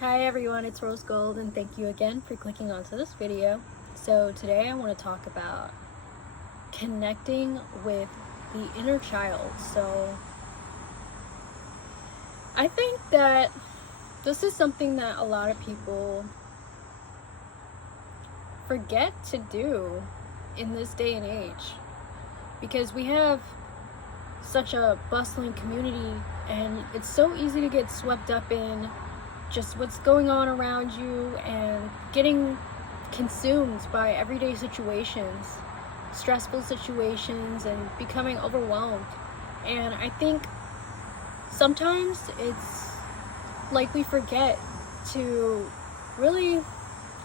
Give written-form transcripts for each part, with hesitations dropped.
Hi everyone, it's Rose Gold and thank you again for clicking onto this video. So today I want to talk about connecting with the inner child. So I think that this is something that a lot of people forget to do in this day and age because we have such a bustling community and it's so easy to get swept up in just what's going on around you and getting consumed by everyday situations, stressful situations, and becoming overwhelmed. And I think sometimes it's like we forget to really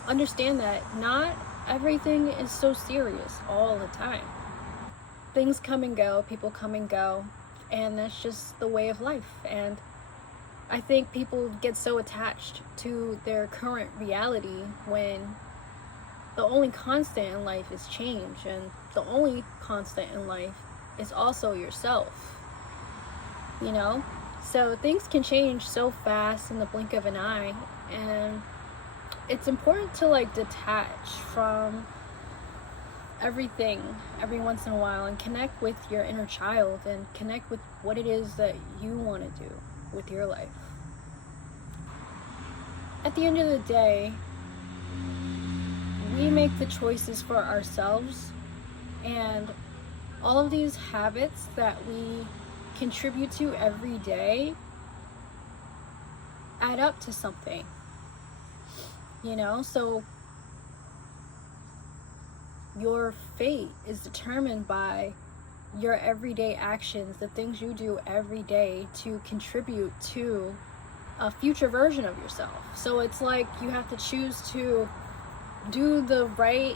understand that not everything is so serious all the time. Things come and go, people come and go, and that's just the way of life. And I think people get so attached to their current reality when the only constant in life is change, and the only constant in life is also yourself, you know? So things can change so fast in the blink of an eye, and it's important to detach from everything every once in a while and connect with your inner child and connect with what it is that you want to do with your life. At the end of the day, we make the choices for ourselves, and all of these habits that we contribute to every day add up to something, so your fate is determined by your everyday actions, the things you do every day to contribute to a future version of yourself. So it's like you have to choose to do the right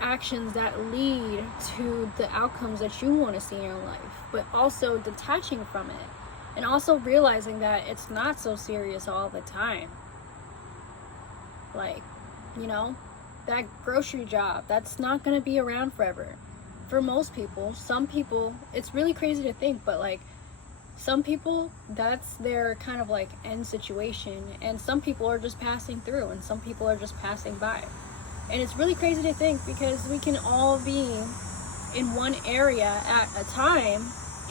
actions that lead to the outcomes that you want to see in your life, but also detaching from it and also realizing that it's not so serious all the time. That grocery job, that's not going to be around forever. For most people, some people, it's really crazy to think, but some people, that's their kind of end situation, and some people are just passing through, and some people are just passing by. And it's really crazy to think because we can all be in one area at a time,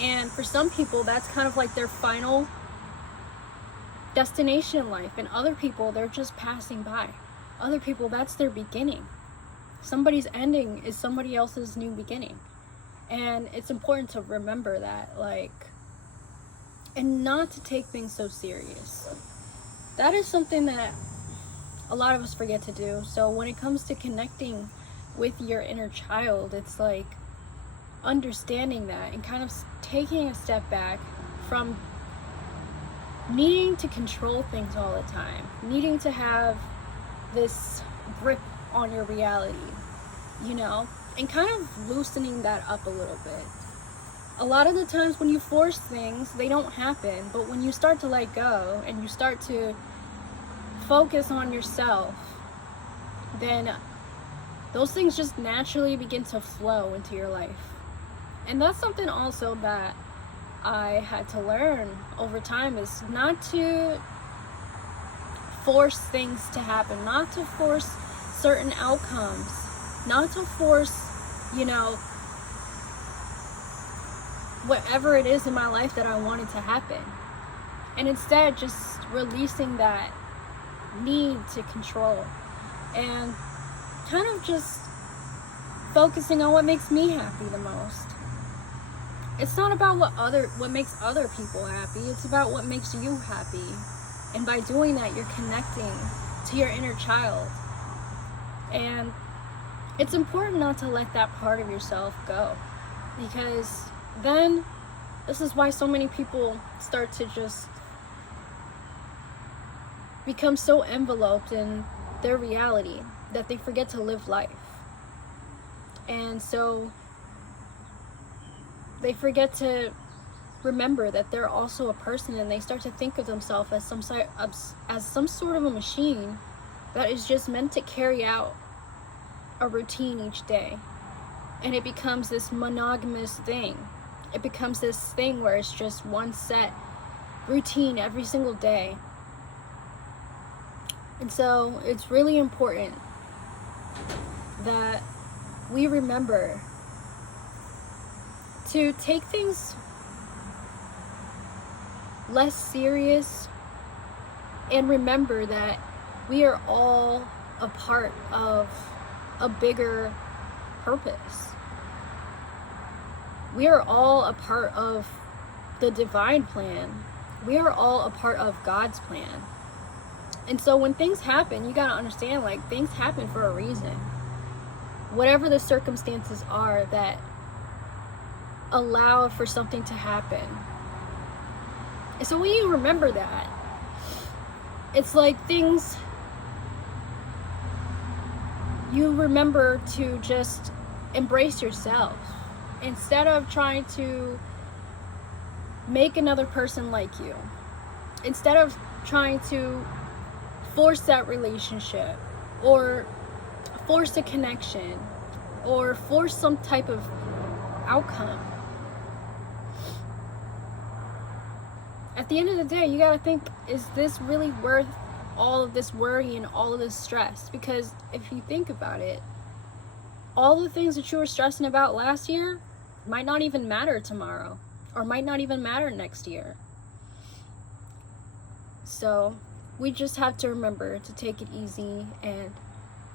and for some people that's kind of like their final destination in life, and other people, they're just passing by. Other people, that's their beginning. Somebody's ending is somebody else's new beginning. And it's important to remember that, and not to take things so serious. That is something that a lot of us forget to do. So when it comes to connecting with your inner child, it's understanding that and kind of taking a step back from needing to control things all the time, needing to have this grip on your reality, and kind of loosening that up a little bit. A lot of the times when you force things, they don't happen, but when you start to let go and you start to focus on yourself, then those things just naturally begin to flow into your life. And that's something also that I had to learn over time, is not to force things to happen, not to force certain outcomes, not to force, whatever it is in my life that I wanted to happen. And instead just releasing that need to control and kind of just focusing on what makes me happy the most. It's not about what makes other people happy, it's about what makes you happy. And by doing that, you're connecting to your inner child. And it's important not to let that part of yourself go, because then this is why so many people start to just become so enveloped in their reality that they forget to live life. And so they forget to remember that they're also a person, and they start to think of themselves as some sort of a machine that is just meant to carry out a routine each day. And it becomes this monogamous thing. It becomes this thing where it's just one set routine every single day. And so it's really important that we remember to take things less serious and remember that we are all a part of a bigger purpose. We are all a part of the divine plan. We are all a part of God's plan. And so when things happen, you gotta understand, like, things happen for a reason. Whatever the circumstances are that allow for something to happen. And so when you remember that, it's like things, you remember to just embrace yourself instead of trying to make another person like you, instead of trying to force that relationship or force a connection or force some type of outcome. At the end of the day, you gotta think, is this really worth all of this worry and all of this stress? Because if you think about it, all the things that you were stressing about last year might not even matter tomorrow, or might not even matter next year. So we just have to remember to take it easy and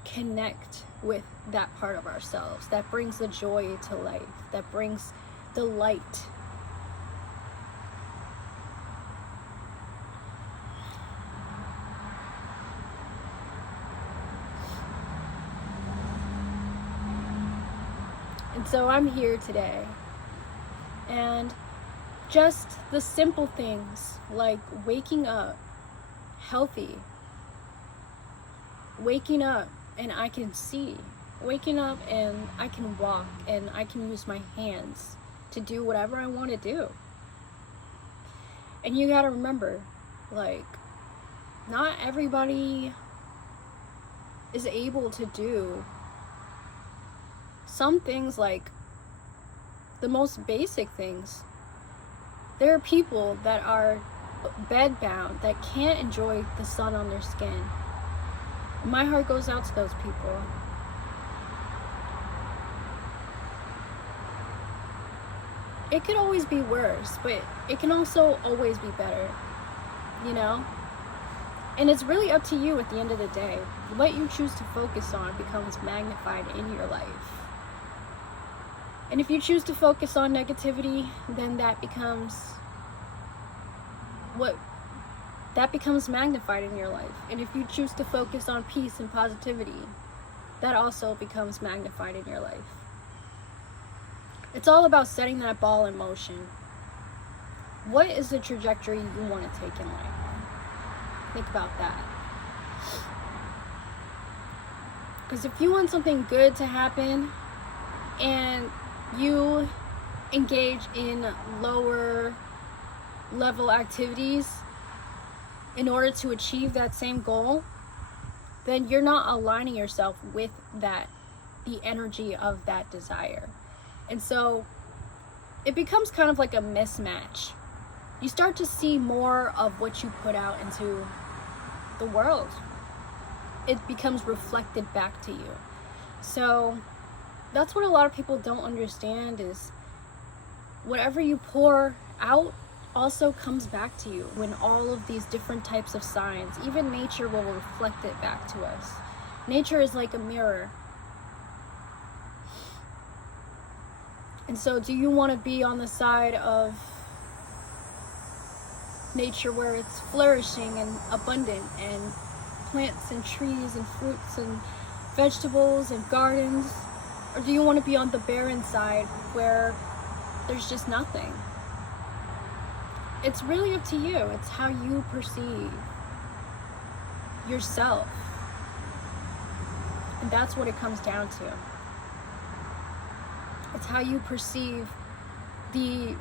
connect with that part of ourselves that brings the joy to life, that brings the light. And so I'm here today, and just the simple things like waking up healthy, waking up and I can see, waking up and I can walk and I can use my hands to do whatever I want to do. And you gotta remember, like, not everybody is able to do some things, like the most basic things. There are people that are bedbound, that can't enjoy the sun on their skin. My heart goes out to those people. It could always be worse, but it can also always be better, you know? And it's really up to you at the end of the day. What you choose to focus on becomes magnified in your life. And if you choose to focus on negativity, then that becomes magnified in your life. And if you choose to focus on peace and positivity, that also becomes magnified in your life. It's all about setting that ball in motion. What is the trajectory you want to take in life? Think about that. Because if you want something good to happen and you engage in lower level activities in order to achieve that same goal, then you're not aligning yourself with that, the energy of that desire. And so it becomes kind of like a mismatch. You start to see more of what you put out into the world. It becomes reflected back to you. So that's what a lot of people don't understand, is whatever you pour out also comes back to you when all of these different types of signs, even nature will reflect it back to us. Nature is like a mirror. And so do you want to be on the side of nature where it's flourishing and abundant and plants and trees and fruits and vegetables and gardens? Or do you want to be on the barren side where there's just nothing? It's really up to you. It's how you perceive yourself. And that's what it comes down to. It's how you perceive the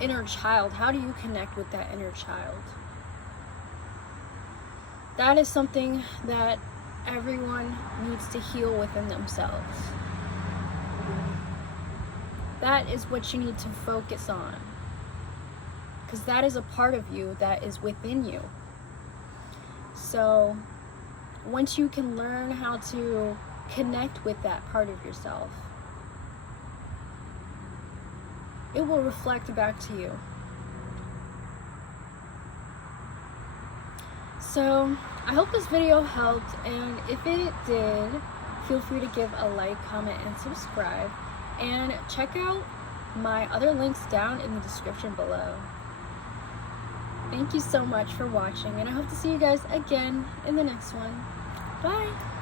inner child. How do you connect with that inner child? That is something that everyone needs to heal within themselves. That is what you need to focus on, because that is a part of you that is within you. So once you can learn how to connect with that part of yourself, it will reflect back to you. So I hope this video helped, and if it did, feel free to give a like, comment, and subscribe, and check out my other links down in the description below. Thank you so much for watching, and I hope to see you guys again in the next one. Bye!